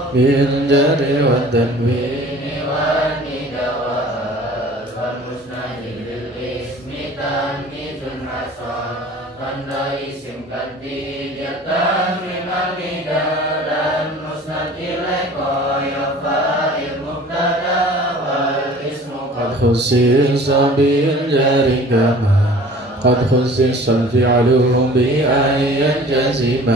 بالجر والتنوين قد خصص بالجر كما قد خصص الفعل بأن ينجزم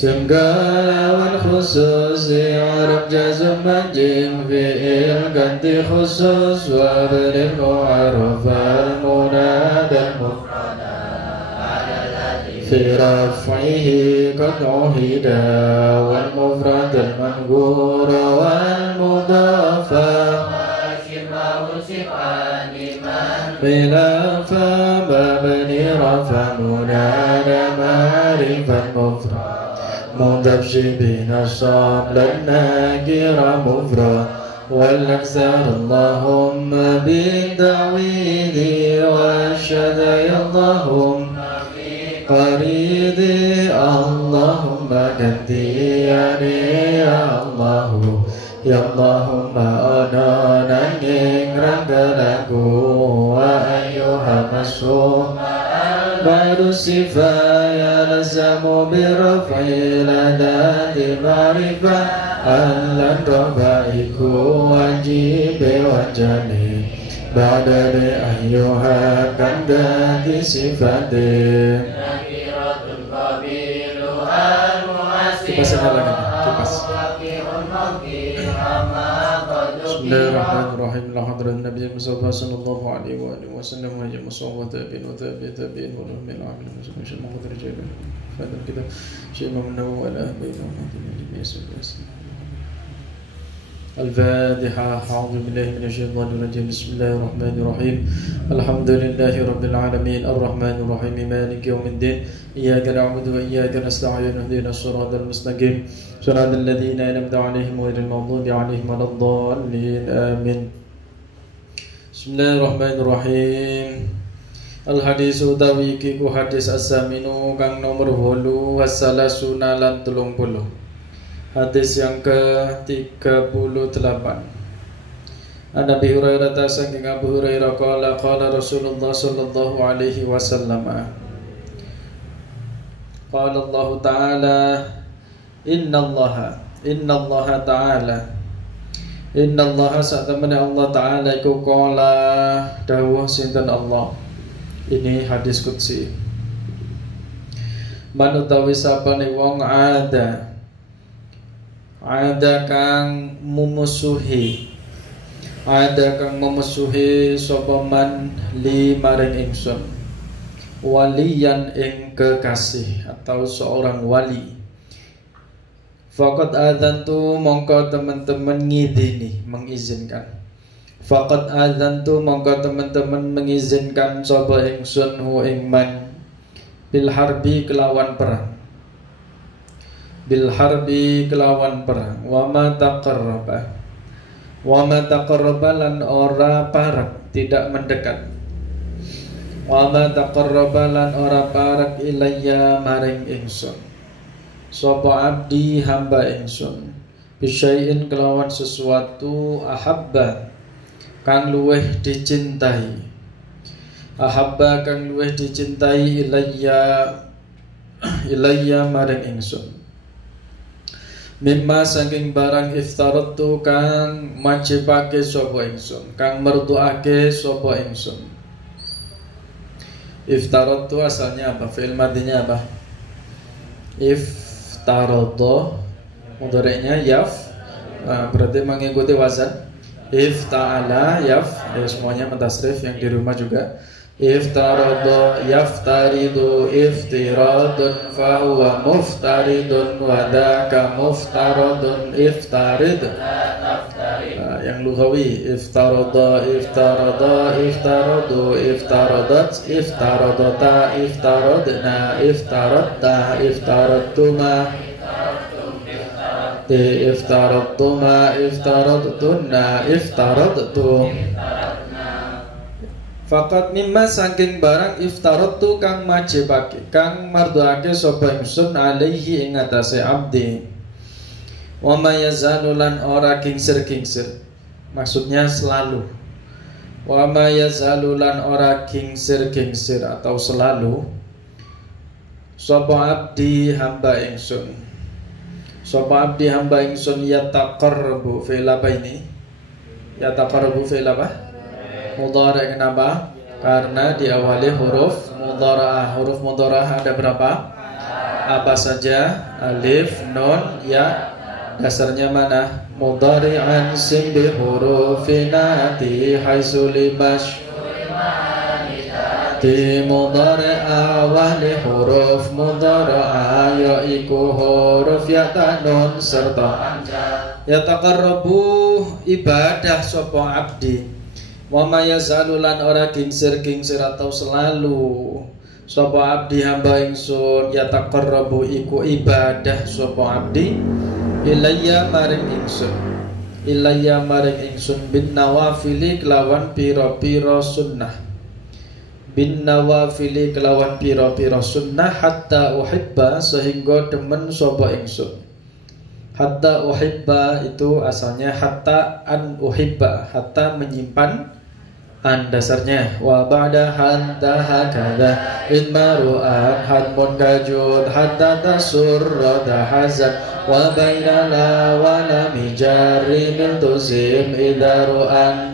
segala wal khusus Arab jazm manjing fi'il ganti khusus wa bil mu'arraf al munada mufrada fi raf'ihi qad uhida wal mufrad al manqur wal mudafa bila fa mabni rafa munada ma'rifat mufrad مذبذبين الصام للناكر مفرد والأكثر اللهم بالتعويذ والشدي اللهم قريدي اللهم كدياني يا الله يا اللهم أنا ننجك لك وأيها مسؤول بعد الصفايا لزم برفع لدى معرفة ألا ربائك واجب وجني بعد أيها كندات صفاتي Bismillahirrahmanirrahim. Alhamdulillah Nabi Mustafa sallallahu alaihi wa alihi wasallam wa jama'a sawat tabi'in wa tabi'in wa lahum al-amin muslimin syamma qadir fadal kita syai'un minhu wa la baina madina bi'asas Al-Fatiha. A'udzu billahi minasy syaithanir rajim. Bismillahirrahmanirrahim. Alhamdulillahi rabbil alamin arrahmanir rahim maliki yaumiddin iyyaka na'budu wa iyyaka nasta'in ihdinas siratal mustaqim siratal ladzina an'amta 'alaihim ghairil maghdubi 'alaihim waladdallin amin. Bismillahirrahmanirrahim. Al-hadis utawi iki ku hadis as-saminu kang nomor 8 wasalasuna lan 30. Hadis yang ke-38. Nabi Hurairah saking Abu Hurairah qala Rasulullah sallallahu alaihi wasallam. Qala Allah Ta'ala Innallaha ta'ala satamana Allah Ta'ala iku qala dawuh sinten Allah. Ini hadis qudsi. Manutawi sapane wong ada kang mumusuhi sapa man li maring ingsun waliyan ing kekasih atau seorang wali. Faqad adzantu mongko teman-teman ngidini mengizinkan. Faqad adzantu mongko teman-teman mengizinkan sapa ingsun hu ing man bil harbi kelawan perang. Bil harbi kelawan perang. Wa ma taqarraba lan ora parak tidak mendekat. Wa ma taqarraba lan ora parak ilayya maring ingsun sapa abdi hamba ingsun bisyai'in kelawan sesuatu ahabba kang luweh dicintai ilayya maring ingsun mimma saking barang iftaratu kang majibake sapa ingsun kang mertuake sapa ingsun. Iftaratu asalnya apa? Fi'il madinya apa? Iftaratu mudhari'nya yaf. Berarti mengikuti wazan ifta'ala yaf. Semuanya mentasrif yang di rumah juga. Iftaradu yaftaridu iftiradun fahuwa muftaridun wadaka muftaradun iftarid. Yang lughawi iftarada iftaradu iftaradat iftaradata iftaradna iftaradta iftaradtuma iftaradtuma iftaradtunna iftaradtum Faqat mimma saking barang iftaratu kang majibake kang marduake sapa ingsun alaihi ing atase abdi. Wa may yazalu lan ora kingsir-kingsir. Maksudnya selalu. Wa may yazalu lan ora kingsir-kingsir atau selalu sapa abdi hamba ingsun. Sapa abdi hamba ingsun yataqarrabu fi'il apa ini? Yataqarrabu fi'il apa? Mudhari'. Kenapa? Karena diawali huruf mudhara'ah. Huruf mudhara'ah ada berapa? Apa saja? Alif, nun, ya. Dasarnya mana? Mudhari'an sim bi hurufinati haitsu limash di mudhari'a wahli huruf mudhari'a yaiku huruf ya ta nun serta yataqarrabu ibadah sapa abdi wa may yazalulan ora kingsir-kingsir atau selalu sapa abdi hamba ingsun yataqarrabu iku ibadah sapa abdi ilayya maring ingsun bin nawafili kelawan pira-pira sunnah bin nawafili kelawan pira-pira sunnah hatta uhibba sehingga demen sapa ingsun. Hatta uhibba itu asalnya hatta an uhibba, hatta menyimpan an dasarnya wa ba'da hatta hakadha in maru'an hadmun kajud hatta tasurra hazan wa baina la wa la mijari min tuzim idharu'an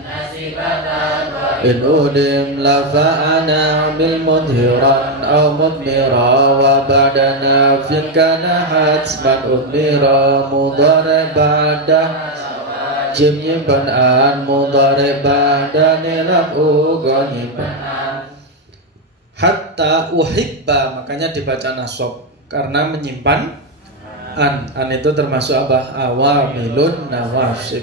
in udim la fa'ana bil mudhiran aw mudmira wa ba'da nafin kana hatsman udmira mudhari ba'da jim nyimpan an mudhari ba'da nilam ughaniban hatta uhibba makanya dibaca nasab karena menyimpan an itu termasuk apa? Awamilun nawasib.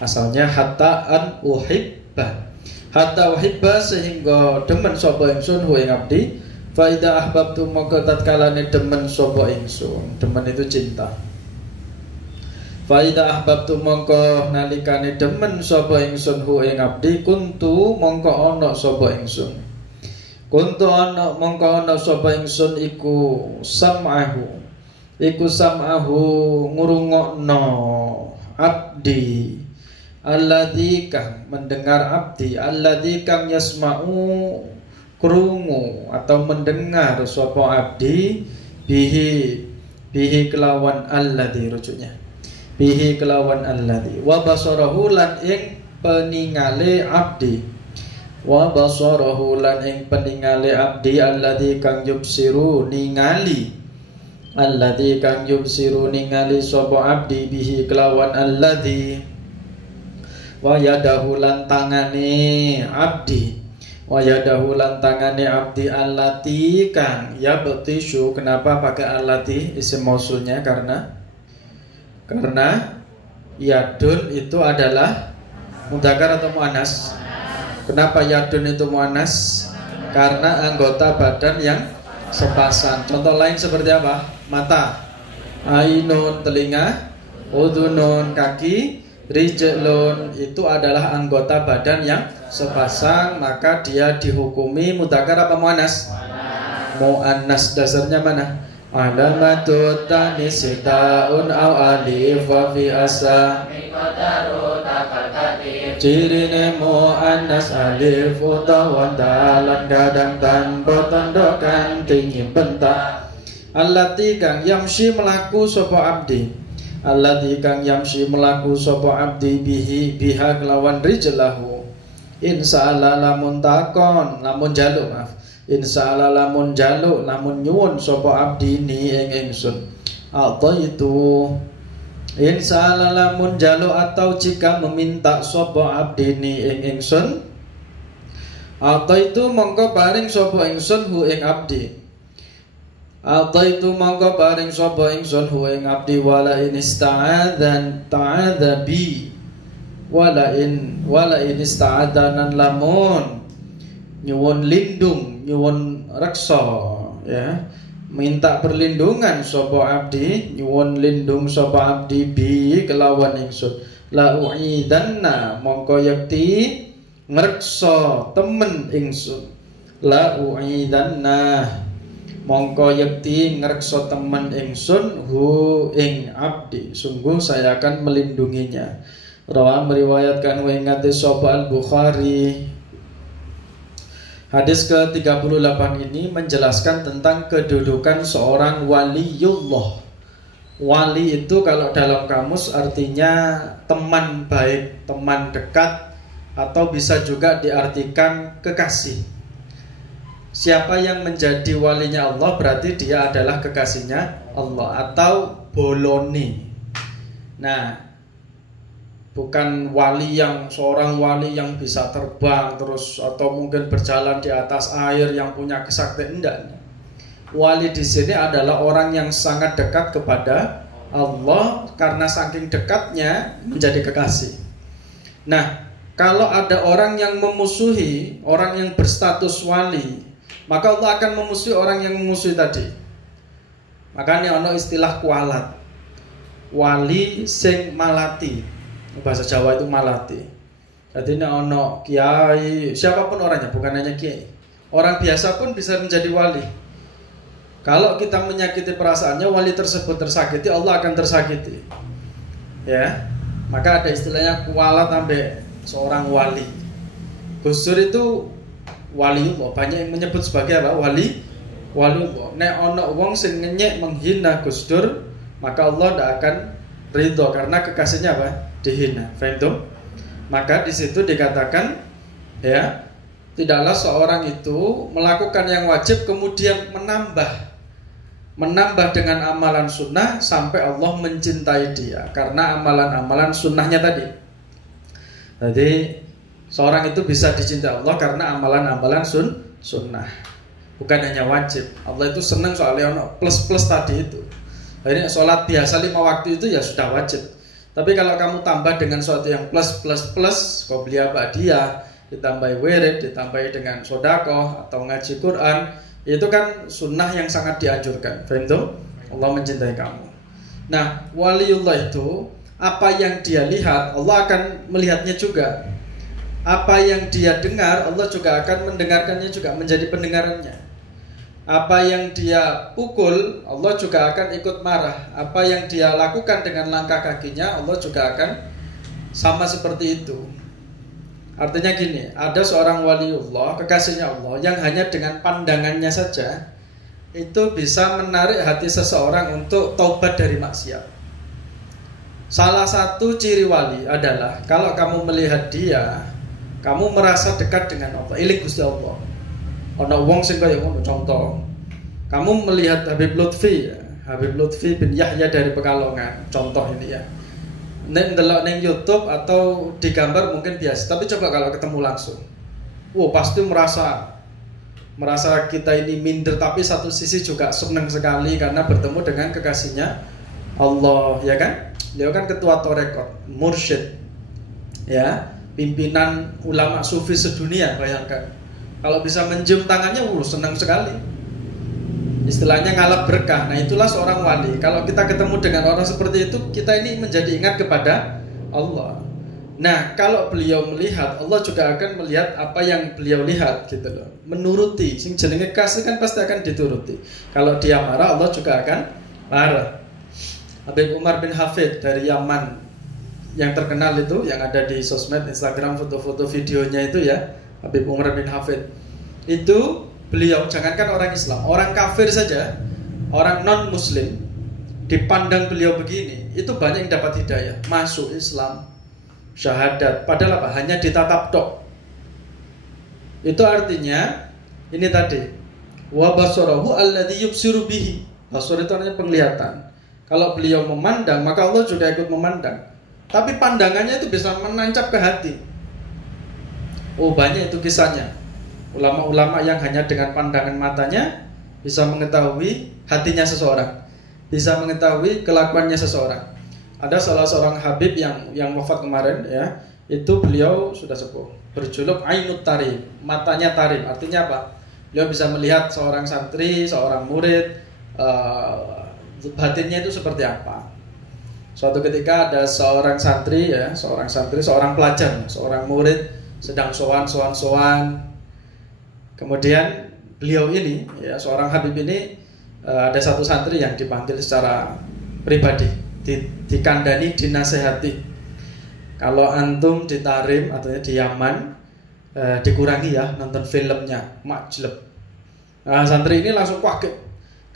Asalnya hatta an uhibba. Hatta uhibba sehingga demen sapa ingsun hu ing abdi. Fa idza ahbabtu maka tatkalane demen sapa ingsun. Demen itu cinta. Fa idza ahbabtu maka nalikane demen sapa ingsun hu ing abdi kuntu mongko ana sapa ingsun. Kuntu ana mongko ana sapa ingsun iku sam'ahu. Iku sam'ahu ngurungokno abdi alladzi kang mendengar abdi alladzi kang yasma'u krungu atau mendengar sapa abdi bihi kelawan alladzi rujuknya bihi kelawan alladzi wa basarahu lan ing peningale abdi wa basarahu lan ing peningale abdi alladzi kang yubsiru ningali alladzi kang yubsiru ningali sapa abdi bihi kelawan alladzi wa yadahu lan tangane abdi wa yadahu lan tangane abdi allati kang yabtishu. Kenapa pakai allati isim mausulnya? Karena yadun itu adalah mudzakkar atau muannas. Kenapa yadun itu muannas? Karena anggota badan yang sepasang. Contoh lain seperti apa? Mata, ainun telinga, udhunun kaki, rijlun itu adalah anggota badan yang sepasang, maka dia dihukumi mudzakkar apa muannas? Muannas. Dasarnya mana? Alamatut tanis taun aw alif wa fi asa cirine muannas alif utawa dalan kadang tanpa tanda kanthi bentak. Allati kang yamshi melaku sapa abdi. Allati kang yamshi melaku sapa abdi biha kelawan rijlahu. Insa'ala lamun takon, lamun jaluk maaf. Insa'ala lamun jaluk, lamun nyuwun sapa abdi ni ing ingsun. Ataitu. Insa'ala lamun jaluk atau jika meminta sapa abdi ni ing ingsun. Ataitu mongko paring sapa ingsun hu ing abdi. Ataitu mongko paring sapa ingsun hu ing abdi wala in ista'adzan ta'adza bi wala in ista'adzanan lamun nyuwun lindung nyuwun reksa ya minta perlindungan sapa abdi nyuwun lindung sapa abdi bi kelawan ingsun la u'idanna mongko yakti ngrekso temen ingsun la u'idanna mongko yakti ngrekso temen ingsun hu ing abdi sungguh saya akan melindunginya. Rawa meriwayatkan wa ingati sapa Al-Bukhari. Hadis ke-38 ini menjelaskan tentang kedudukan seorang waliullah. Wali itu kalau dalam kamus artinya teman baik, teman dekat, atau bisa juga diartikan kekasih. Siapa yang menjadi walinya Allah berarti dia adalah kekasihnya Allah atau boloni. Nah, bukan wali yang seorang wali yang bisa terbang terus atau mungkin berjalan di atas air yang punya kesaktian, enggak. Wali di sini adalah orang yang sangat dekat kepada Allah karena saking dekatnya menjadi kekasih. Nah, kalau ada orang yang memusuhi orang yang berstatus wali, maka Allah akan memusuhi orang yang memusuhi tadi. Makanya ada istilah kualat, wali sing malati. Bahasa Jawa itu malati. Jadi ini ono kiai, siapapun orangnya, bukan hanya kiai. Orang biasa pun bisa menjadi wali. Kalau kita menyakiti perasaannya, wali tersebut tersakiti, Allah akan tersakiti. Ya, maka ada istilahnya kualat sampai seorang wali. Gus Dur itu waliullah, banyak yang menyebut sebagai apa? Waliullah. Nek ono wong sing ngenyek menghina Gus Dur, maka Allah tidak akan ridho karena kekasihnya apa? Dihina. Faham tuh? Maka di situ dikatakan ya, tidaklah seorang itu melakukan yang wajib kemudian menambah dengan amalan sunnah sampai Allah mencintai dia karena amalan-amalan sunnahnya tadi. Jadi seorang itu bisa dicintai Allah karena amalan-amalan sunnah, bukan hanya wajib. Allah itu senang soalnya plus-plus tadi itu. Jadi sholat biasa 5 waktu itu ya sudah wajib. Tapi kalau kamu tambah dengan sesuatu yang plus, qobliyah ba'diyah, ditambahi wirid, ditambahi dengan sodakoh atau ngaji Quran, itu kan sunnah yang sangat dianjurkan. Faham tuh? Allah mencintai kamu. Nah, waliullah itu apa yang dia lihat, Allah akan melihatnya juga. Apa yang dia dengar, Allah juga akan mendengarkannya juga, menjadi pendengarannya. Apa yang dia pukul, Allah juga akan ikut marah. Apa yang dia lakukan dengan langkah kakinya, Allah juga akan sama seperti itu. Artinya gini, ada seorang waliullah, kekasihnya Allah, yang hanya dengan pandangannya saja itu bisa menarik hati seseorang untuk taubat dari maksiat. Salah satu ciri wali adalah kalau kamu melihat dia, kamu merasa dekat dengan Allah, iling Gusti Allah. Ono wong sing kaya ngono, contoh. Kamu melihat Habib Lutfi bin Yahya dari Pekalongan, contoh ini ya. Nek ndelok ning YouTube atau di gambar mungkin biasa, tapi coba kalau ketemu langsung. Pasti merasa kita ini minder, tapi satu sisi juga senang sekali karena bertemu dengan kekasihnya Allah, ya kan? Dia kan ketua Torekot, mursyid. Ya, pimpinan ulama sufi sedunia, bayangkan. Kalau bisa mencium tangannya, senang sekali. Istilahnya ngalap berkah. Nah, itulah seorang wali. Kalau kita ketemu dengan orang seperti itu, kita ini menjadi ingat kepada Allah. Nah, kalau beliau melihat, Allah juga akan melihat apa yang beliau lihat, gitu loh. Menuruti. Sing jenenge kasih kan pasti akan dituruti. Kalau dia marah, Allah juga akan marah. Habib Umar bin Hafid dari Yaman, yang terkenal itu, yang ada di sosmed, Instagram, foto-foto videonya itu ya, Habib Umar bin Hafid. Itu beliau, jangankan orang Islam, orang kafir saja, orang non-muslim, dipandang beliau begini, itu banyak yang dapat hidayah, masuk Islam, syahadat. Padahal apa? Hanya ditatap tok. Itu artinya ini tadi, wa basarahu alladzi yubsiru bihi. Basar itu artinya penglihatan. Kalau beliau memandang, maka Allah juga ikut memandang. Tapi pandangannya itu bisa menancap ke hati. Banyak itu kisahnya. Ulama-ulama yang hanya dengan pandangan matanya bisa mengetahui hatinya seseorang, bisa mengetahui kelakuannya seseorang. Ada salah seorang habib yang wafat kemarin ya, itu beliau sudah sepuh, berjuluk Ainut Tarim, matanya tarim. Artinya apa? Beliau bisa melihat seorang santri, seorang murid, batinnya itu seperti apa. Suatu ketika ada seorang santri, seorang pelajar, seorang murid sedang sowan. Kemudian beliau ini, ya, seorang Habib ini, ada satu santri yang dipanggil secara pribadi, dikandani, dinasehati. Kalau antum di Tarim atau di Yaman, dikurangi ya nonton filmnya, majleb. Nah, santri ini langsung kaget.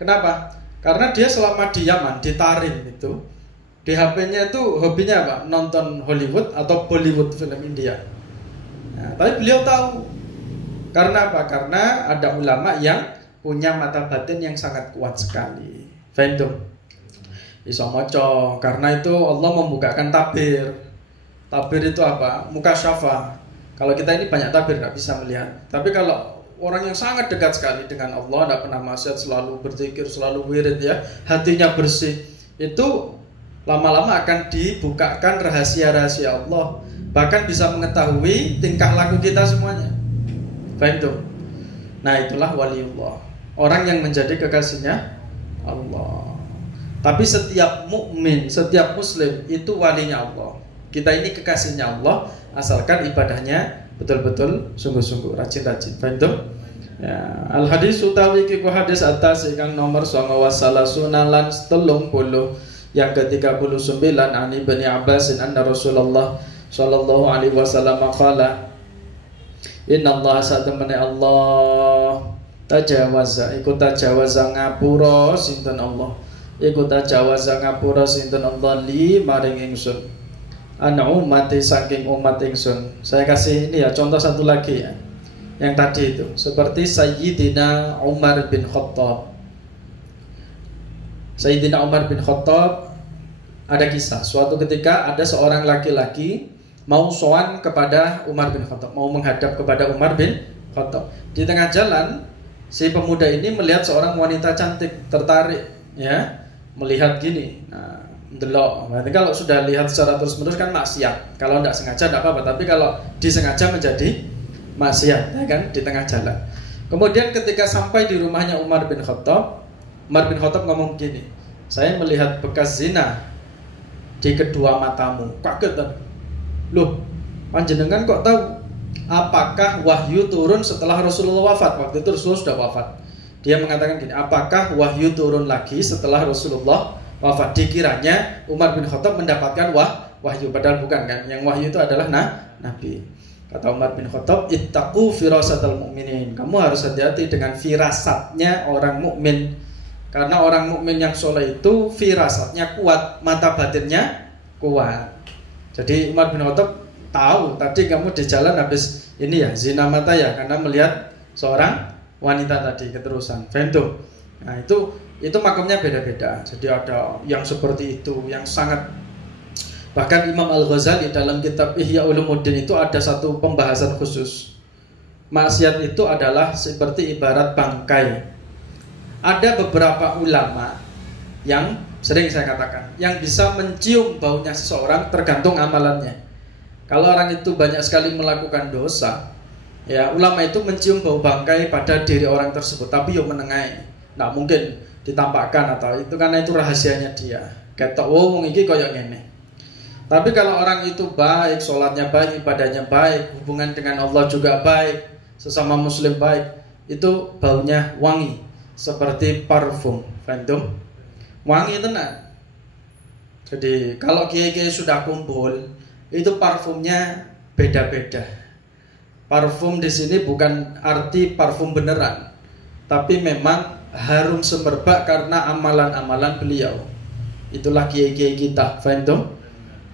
Kenapa? Karena dia selama di Yaman, di Tarim itu, di HP-nya itu hobinya apa? Nonton Hollywood atau Bollywood, film India. Nah, tapi beliau tahu. Karena apa? Karena ada ulama yang punya mata batin yang sangat kuat sekali. Faham? Iso moco. Karena itu Allah membukakan tabir. Tabir itu apa? Mukasyafah. Kalau kita ini banyak tabir, nggak bisa melihat. Tapi kalau orang yang sangat dekat sekali dengan Allah, tidak pernah maksiat, selalu berzikir, selalu wirid, ya, hatinya bersih, itu lama-lama akan dibukakan rahasia-rahasia Allah. Bahkan bisa mengetahui tingkah laku kita semuanya. Faham? Nah, itulah waliullah, orang yang menjadi kekasihnya Allah. Tapi setiap mukmin, setiap muslim itu walinya Allah. Kita ini kekasihnya Allah, asalkan ibadahnya betul-betul sungguh-sungguh, rajin-rajin. Faham? Ya, al hadis utawi kiku hadis atas kang nomor 9 lan 30 yang ke-39 ani Ibnu Abbas anna Rasulullah sallallahu alaihi wasallam qala inna Allah satamani Allah tajawaza iku tajawaza ngapura sinten Allah iku tajawaza ngapura sinten Allah li maring ingsun ana umat saking umat ingsun. Saya kasih ini ya contoh satu lagi ya, yang tadi itu seperti Sayyidina Umar bin Khattab. Sayyidina Umar bin Khattab, ada kisah suatu ketika ada seorang laki-laki mau sowan kepada Umar bin Khattab, mau menghadap kepada Umar bin Khattab. Di tengah jalan, si pemuda ini melihat seorang wanita cantik, tertarik, ya, melihat gini. Nah, delok. Berarti kalau sudah lihat secara terus-menerus kan maksiat. Kalau tidak sengaja tidak apa-apa, tapi kalau disengaja menjadi maksiat, ya kan, di tengah jalan. Kemudian ketika sampai di rumahnya Umar bin Khattab ngomong gini, saya melihat bekas zina di kedua matamu. Kaget kan? Loh, panjenengan kok tahu? Apakah wahyu turun setelah Rasulullah wafat? Waktu itu Rasulullah sudah wafat. Dia mengatakan gini, apakah wahyu turun lagi setelah Rasulullah wafat? Dikiranya Umar bin Khattab mendapatkan wahyu, padahal bukan kan? Yang wahyu itu adalah Nabi. Kata Umar bin Khattab, ittaqu firasatal mu'minin. Kamu harus hati-hati dengan firasatnya orang mukmin. Karena orang mukmin yang soleh itu firasatnya kuat, mata batinnya kuat. Jadi Umar bin Khattab tahu tadi kamu di jalan habis ini ya zina mata ya, karena melihat seorang wanita tadi keterusan. Faham? Nah, itu makamnya beda-beda. Jadi ada yang seperti itu, yang sangat. Bahkan Imam Al-Ghazali dalam kitab Ihya Ulumuddin itu ada satu pembahasan khusus. Maksiat itu adalah seperti ibarat bangkai. Ada beberapa ulama yang sering saya katakan, yang bisa mencium baunya seseorang tergantung amalannya. Kalau orang itu banyak sekali melakukan dosa, ya, ulama itu mencium bau bangkai pada diri orang tersebut, tapi yo menengai. Nah, mungkin ditampakkan atau itu karena itu rahasianya dia. Ketok wong iki koyo ngene. Tapi kalau orang itu baik, sholatnya baik, ibadahnya baik, hubungan dengan Allah juga baik, sesama muslim baik, itu baunya wangi seperti parfum. Faham? Wangi tenan. Jadi kalau kiai-kiai sudah kumpul, itu parfumnya beda-beda. Parfum di sini bukan arti parfum beneran, tapi memang harum semerbak karena amalan-amalan beliau. Itulah kiai-kiai kita. Faham?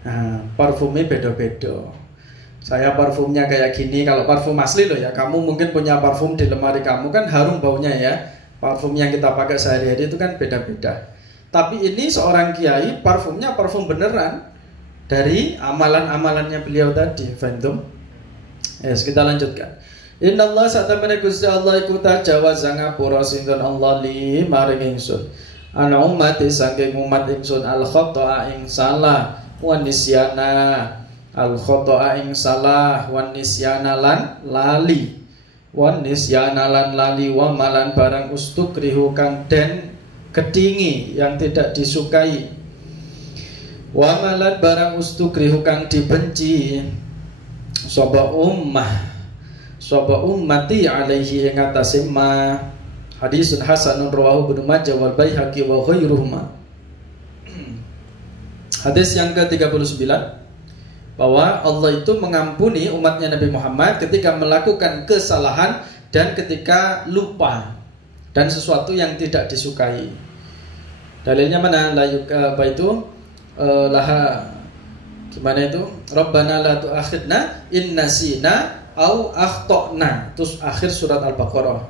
Nah, parfumnya beda-beda. Saya parfumnya kayak gini. Kalau parfum asli loh ya, kamu mungkin punya parfum di lemari kamu kan harum baunya ya. Parfum yang kita pakai sehari-hari itu kan beda-beda. Tapi ini seorang kiai parfumnya parfum beneran dari amalan-amalannya beliau tadi. Faham? Yes, kita lanjutkan. Inna Allah satamana Gusti Allah iku tajawaza ngapura sinten Allah li maring ingsun. Ana umati saking umat ingsun al khata'a ing salah wan nisyana al khata'a ing salah wan nisyana lan lali wan nisyana lan lali wa malan barang ustukrihu kang den kedingi yang tidak disukai wa malan barang ustukrihu kang dibenci sapa ummati alaihi ing atase ma hadisun hasanun rawahu Ibnu Majah wal Baihaqi wa ghairuhuma. Hadis yang ke-39, bahwa Allah itu mengampuni umatnya Nabi Muhammad ketika melakukan kesalahan dan ketika lupa dan sesuatu yang tidak disukai. Dalilnya mana? Apa itu? Gimana itu? Rabbana la tu'akhidna in nasina au akhtana. Terus akhir surat Al-Baqarah.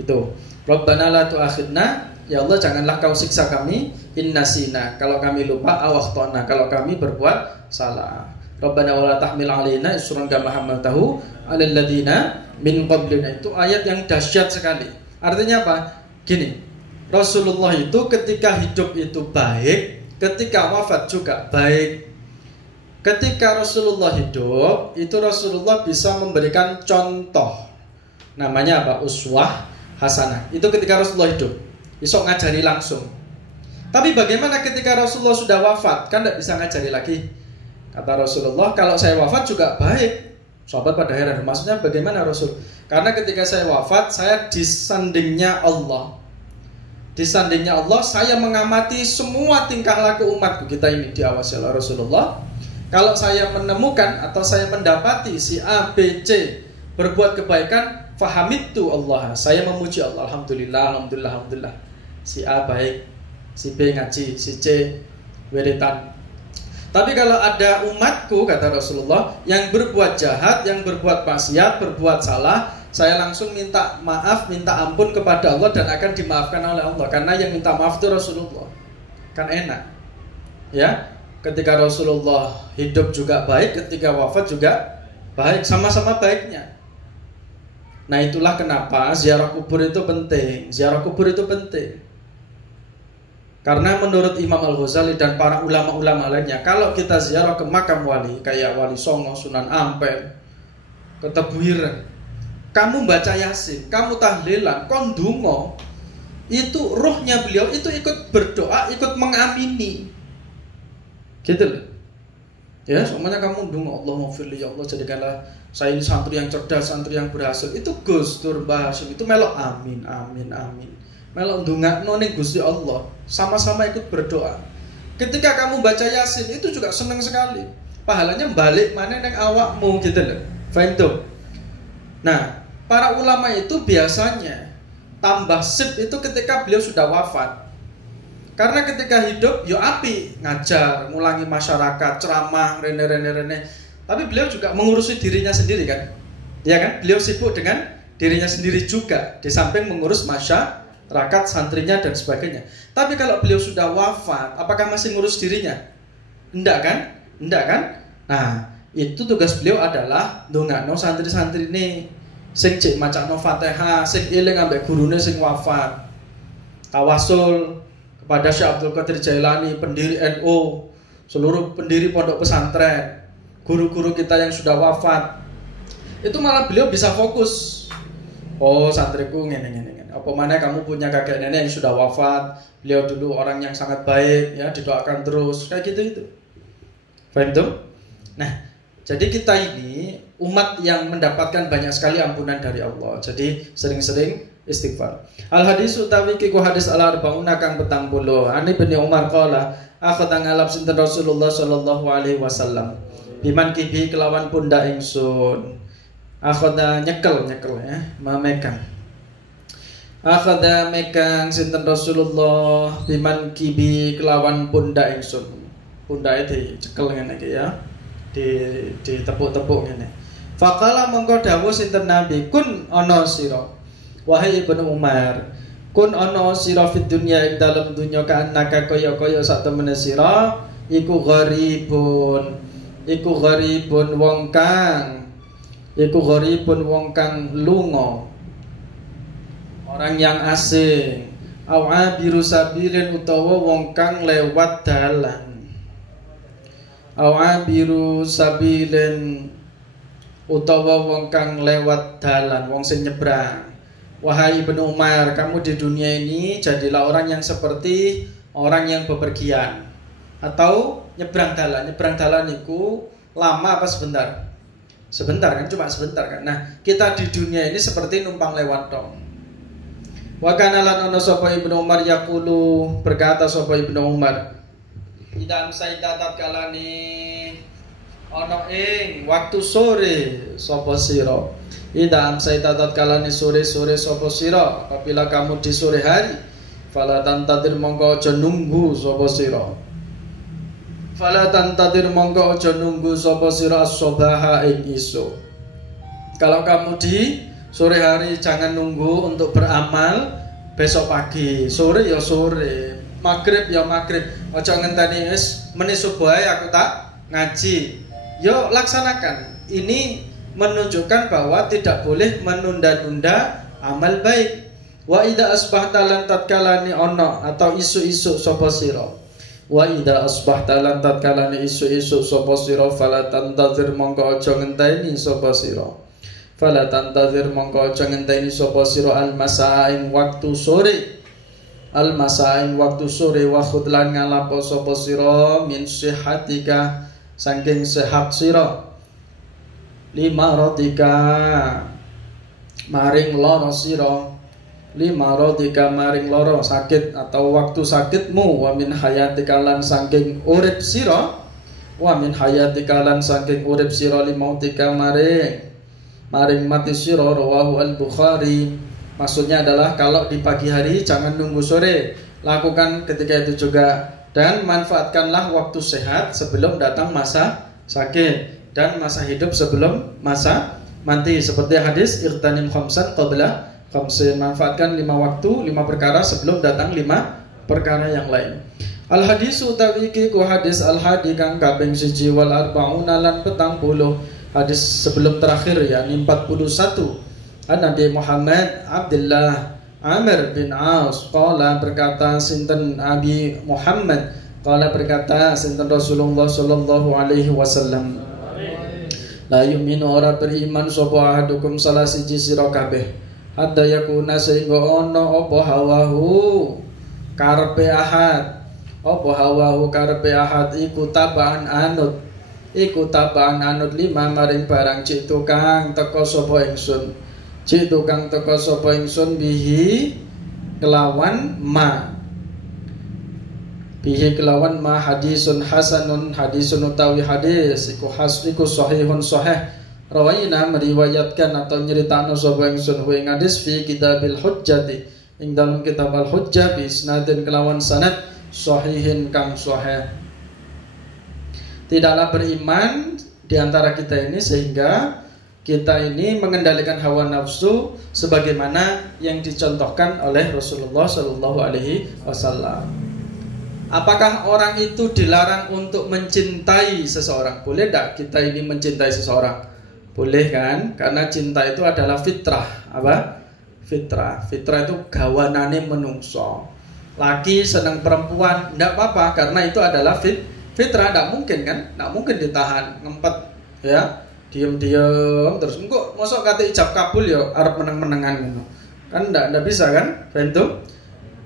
Itu. Rabbana la tu'akhidna, ya Allah janganlah kau siksa kami in nasina, kalau kami lupa, au akhtana, kalau kami berbuat salah. Rabbana wala tahmil alaina isran kama hamaltahu 'alal ladzina min qablina. Itu ayat yang dahsyat sekali. Artinya apa? Gini, Rasulullah itu ketika hidup itu baik, ketika wafat juga baik. Ketika Rasulullah hidup, itu Rasulullah bisa memberikan contoh. Namanya apa? Uswah hasanah. Itu ketika Rasulullah hidup, bisa ngajari langsung. Tapi bagaimana ketika Rasulullah sudah wafat? Kan tidak bisa ngajari lagi. Kata Rasulullah, kalau saya wafat juga baik. Sahabat pada heran, maksudnya bagaimana Rasul? Karena ketika saya wafat, saya disandingnya Allah. Disandingnya Allah, saya mengamati semua tingkah laku umatku. Kita ini diawasi oleh Rasulullah. Kalau saya menemukan atau saya mendapati si A, B, C berbuat kebaikan, fahamittu Allah, saya memuji Allah. Alhamdulillah, alhamdulillah, alhamdulillah. Si A baik, si B ngaji, si C wiritan. Tapi kalau ada umatku, kata Rasulullah, yang berbuat jahat, yang berbuat maksiat, berbuat salah, saya langsung minta maaf, minta ampun kepada Allah dan akan dimaafkan oleh Allah. Karena yang minta maaf itu Rasulullah. Kan enak. Ya, ketika Rasulullah hidup juga baik, ketika wafat juga baik, sama-sama baiknya. Nah, itulah kenapa ziarah kubur itu penting. Ziarah kubur itu penting. Karena menurut Imam Al-Ghazali dan para ulama-ulama lainnya, kalau kita ziarah ke makam wali, kayak Wali Songo, Sunan Ampel, ke Tebuireng, kamu baca Yasin, kamu tahlilan, kondungo, itu ruhnya beliau itu ikut berdoa, ikut mengamini. Gitu loh. Ya, semuanya kamu dungo, Allahumma firli, ya Allah jadikanlah saya ini santri yang cerdas, santri yang berhasil. Itu Gus Dur Mbah Hasyim itu melok amin, amin, amin. Melok ndongakno ning Gusti Allah, sama-sama ikut berdoa. Ketika kamu baca Yasin itu juga senang sekali. Pahalanya balik mana neng awakmu gitu loh. Faham tuh? Nah, para ulama itu biasanya tambah sip itu ketika beliau sudah wafat. Karena ketika hidup yo api, ngajar, ngulangi masyarakat, ceramah, rene. Tapi beliau juga mengurusi dirinya sendiri kan? Ya kan? Beliau sibuk dengan dirinya sendiri juga di samping mengurus masyarakat, santrinya dan sebagainya. Tapi kalau beliau sudah wafat, apakah masih ngurus dirinya? Enggak kan? Enggak kan? Nah, itu tugas beliau adalah ndongakno santri-santri ini sing cek macakno Fatihah, sing eling ambek gurune sing wafat. Tawasul kepada Syekh Abdul Qadir Jailani, pendiri NU, seluruh pendiri pondok pesantren, guru-guru kita yang sudah wafat. Itu malah beliau bisa fokus. Oh, santriku ngene. Apa mana kamu punya kakek nenek yang sudah wafat, beliau dulu orang yang sangat baik, ya didoakan terus, kayak gitu. Paham tuh? Nah, jadi kita ini umat yang mendapatkan banyak sekali ampunan dari Allah. Jadi sering-sering istighfar. Al hadis utawi kiku hadis al arbauna kang 40. Ani bin Umar qala, akhadha ngalap sinten Rasulullah sallallahu alaihi wasallam. Biman kibi kelawan pundak ingsun. Akhadha nyekel ya, memegang. Akhadha megang sinten Rasulullah biman kibi kelawan pundak ingsun. Pundake dicekel ngene iki ya. Ditepuk-tepuk ngene. Faqala mongko dawuh sinten Nabi, kun ana sira. Wahai Ibnu Umar, kun ana sira fid dunya ing dalem dunya kanaka kaya-kaya sak temene sira iku gharibun. Iku gharibun wong kang lunga. Orang yang asing. Awabiru sabilin utawa wong kang lewat dalan. Awabiru sabilin utawa wong kang lewat dalan, wong sing nyebrang. Wahai Ibnu Umar, kamu di dunia ini jadilah orang yang seperti orang yang bepergian atau nyebrang dalan. Nyebrang dalan itu lama apa sebentar? Sebentar kan, cuma sebentar kan. Nah, kita di dunia ini seperti numpang lewat dong. Wa kana lan ono sapa Ibnu Umar yaqulu, berkata sapa Ibnu Umar, idam saita tatkalane ono ing waktu sore sapa sira. Idam saita tatkalane sore-sore sapa sira, apabila kamu di sore hari, fala tantadir mongko aja nunggu sapa sira. Fala tantadir mongko aja nunggu sapa sira as-subaha ing isu. Kalau kamu di sore hari jangan nunggu untuk beramal besok pagi, sore ya sore, maghrib ya maghrib. Aja ngenteni wis meni subuh ae aku tak ngaji. Yo laksanakan. Ini menunjukkan bahwa tidak boleh menunda-nunda amal baik. Wa idza asbahta lan tatkalani ono atau isu-isu sapa sira. Wa idza asbahta lan tatkalani isu-isu sapa sira fala tantazir mongko aja ngenteni sapa sira. Fala tantazir mongko aja ngenteni sapa sira al-masa'in waktu sore. Al-masa'in waktu sore wa khudlan ngalapo sapa sira min sihatika saking sehat sira. Lima rodika maring loro sira. Lima rodika maring loro sakit atau waktu sakitmu. Wa min hayatika lan saking urip sira. Wa min hayatika lan saking urip sira limautika maring mati sira. Rawahu al-Bukhari. Maksudnya adalah kalau di pagi hari jangan nunggu sore, lakukan ketika itu juga. Dan manfaatkanlah waktu sehat sebelum datang masa sakit dan masa hidup sebelum masa mati. Seperti hadis irtanim khamsan qabla khamsin, manfaatkan 5 waktu, 5 perkara sebelum datang 5 perkara yang lain. Al hadisu utawi iki ku hadis al hadi kang kaping 1 wal arbauna lan 40, hadis sebelum terakhir yakni 41. Nabi Muhammad Abdullah Amr bin Aus qala berkata sinten Abi Muhammad qala berkata sinten Rasulullah sallallahu alaihi wasallam, la yu'minu ora beriman sapa ahadukum salah siji sira kabeh hatta yakuna sehingga ana apa hawahu karepe ahad. Apa hawahu karepe ahad iku tabaan anut. Iku tabaan anut lima maring barang cik tukang teko sapa ingsun. Cik tukang teko sapa ingsun bihi kelawan ma. Bihi kelawan ma hadisun hasanun, hadisun utawi hadis iku sahihun sahih. Rawaina meriwayatkan atau nyeritakno sapa ingsun ing hadis fi kitabil hujjati ing dalam kitab al hujjah bi isnadin kelawan sanad sahihin kang sahih. Tidaklah beriman di antara kita ini sehingga kita ini mengendalikan hawa nafsu sebagaimana yang dicontohkan oleh Rasulullah sallallahu alaihi wasallam. Apakah orang itu dilarang untuk mencintai seseorang? Boleh tidak kita ini mencintai seseorang? Boleh kan? Karena cinta itu adalah fitrah. Apa? Fitrah. Fitrah itu gawanane menungso. Laki senang perempuan, tidak apa-apa karena itu adalah fitrah. Tidak mungkin kan? Tidak mungkin ditahan, ngempet ya, diam-diam terus. Engko mosok kate ijab kabul ya arep meneng-menengan ngono. Kan tidak bisa kan? Faham?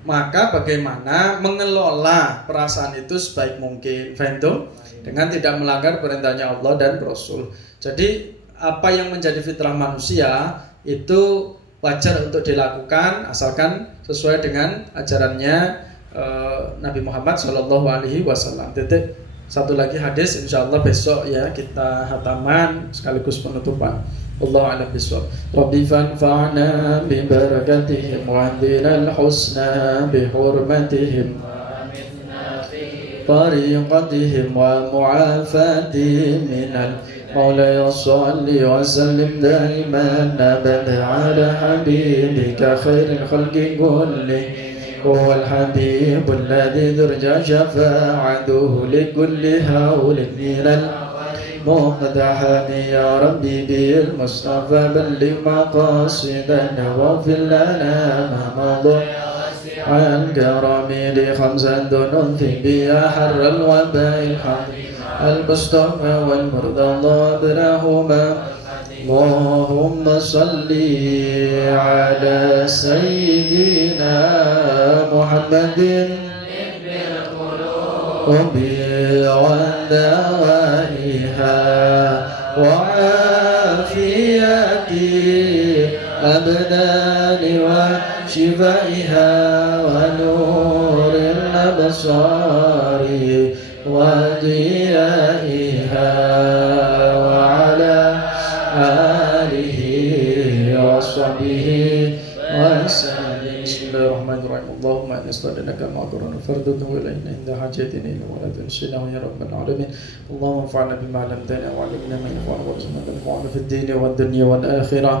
Maka bagaimana mengelola perasaan itu sebaik mungkin, faham? Dengan tidak melanggar perintahnya Allah dan Rasul. Jadi apa yang menjadi fitrah manusia itu wajar untuk dilakukan asalkan sesuai dengan ajarannya Nabi Muhammad Shallallahu Alaihi Wasallam. Titik satu lagi hadis, insyaallah besok ya kita hataman sekaligus penutupan. Allahu a'lam bishawab. Rabbi fanfa'na bi barakatihim wa andina al-husna bi hurmatihim tariqatihim wa mu'afatihim minal مولاي صل وسلم دائما أبدا على حبيبك خير الخلق كله هو الحبيب الذي درجى شفاعته لكل هول من المقتحم يا ربي بالمصطفى بلغ مقاصدنا واغفر لنا ما مضى عن كرمي لخمسة ننفي بها حر الوباء الحظيم المصطفى والمرتضى ابنهما اللهم صل على سيدنا محمد وبالعدوائها وعلى الأبدان وشفائها ونور الأبصار وضيائها وعلى آله وصحبه وسلم. بسم الله الرحمن الرحيم. اللهم إني أستودعك ما قرن فردده إلينا عند حاجتنا إليه ولا تنسنا يا رب العالمين. اللهم انفعنا بما علمتنا وعلمنا ما ينفعنا وارزقنا النفع في الدين والدنيا والآخرة.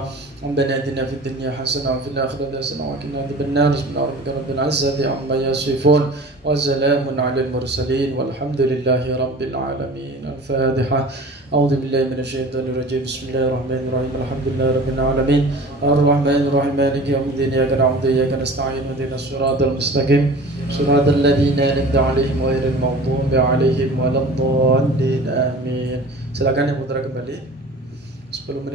ربنا آتنا في الدنيا حسنة وفي الآخرة حسنة وقنا عذاب النار. بسم الله الرحمن الرحيم. رب العزة عما يصفون وسلام على المرسلين والحمد لله رب العالمين. الفاتحة. أعوذ بالله من الشيطان الرجيم. بسم الله الرحمن الرحيم. الحمد لله رب العالمين الرحمن الرحيم مالك يوم الدين إياك نعبد وإياك نستعين اهدنا الصراط المستقيم صراط الذين أنعمت عليهم غير المغضوب عليهم ولا الضالين. Amin. Silakan yang putra kembali 10 menit.